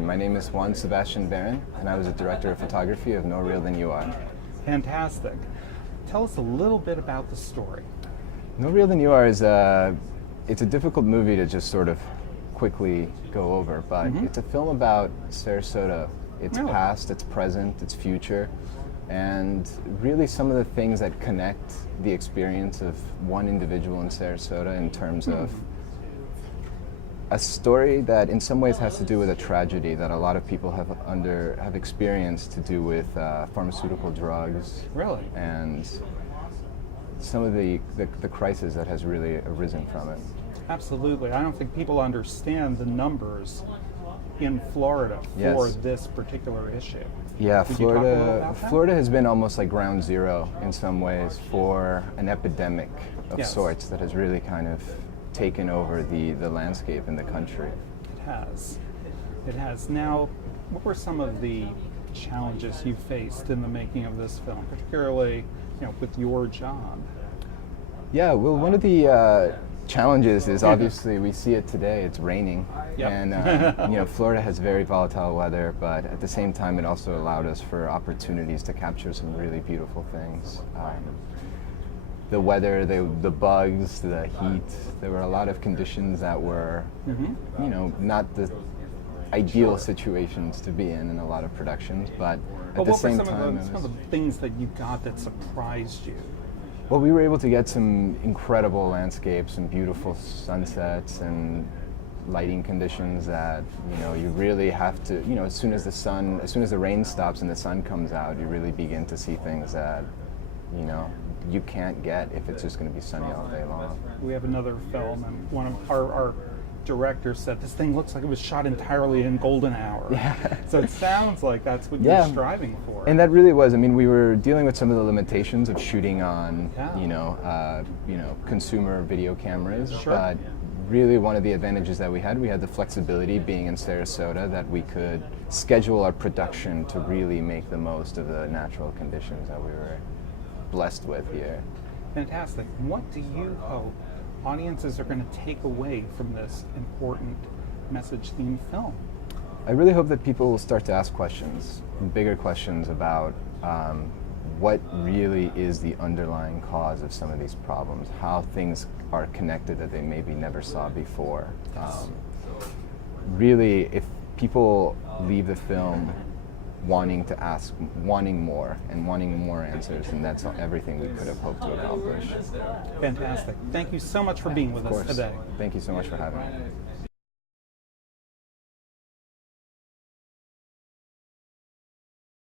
My name is Juan Sebastian Barron, and I was a director of photography of No Real Than You Are. Fantastic. Tell us a little bit about the story. No Real Than You Are is it's a difficult movie to just sort of quickly go over, but it's a film about Sarasota, its past, its present, its future, and really some of the things that connect the experience of one individual in Sarasota in terms of a story that in some ways has to do with a tragedy that a lot of people have experienced to do with pharmaceutical drugs. Really? And some of the crisis that has really arisen from it. Absolutely. I don't think people understand the numbers in Florida for this particular issue. Yeah, Could you talk a little about that? Florida has been almost like ground zero in some ways for an epidemic of sorts that has really kind of taken over the landscape in the country. It has. It has. Now, what were some of the challenges you faced in the making of this film, particularly, with your job? Yeah, well, one of the challenges is obviously we see it today. It's raining, and Florida has very volatile weather, but at the same time, it also allowed us for opportunities to capture some really beautiful things. The weather, the bugs, the heat. There were a lot of conditions that were, not the ideal situations to be in a lot of productions, but at the same time, what were some of the things that you got that surprised you? Well, we were able to get some incredible landscapes and beautiful sunsets and lighting conditions that, you really have to, as soon as the rain stops and the sun comes out, you really begin to see things that, you can't get if it's just going to be sunny all day long. We have another film, and one of our directors said this thing looks like it was shot entirely in golden hour. Yeah. So it sounds like that's what you're striving for. And that really was. I mean, we were dealing with some of the limitations of shooting on, consumer video cameras. Sure. But really, one of the advantages that we had the flexibility being in Sarasota that we could schedule our production to really make the most of the natural conditions that we were blessed with here. Fantastic. What do you hope audiences are going to take away from this important message-themed film? I really hope that people will start to ask questions, bigger questions about what really is the underlying cause of some of these problems, how things are connected that they maybe never saw before. Really, if people leave the film wanting more answers, and that's everything we could have hoped to accomplish. Fantastic. Thank you so much for being with us today. Thank you so much for having me.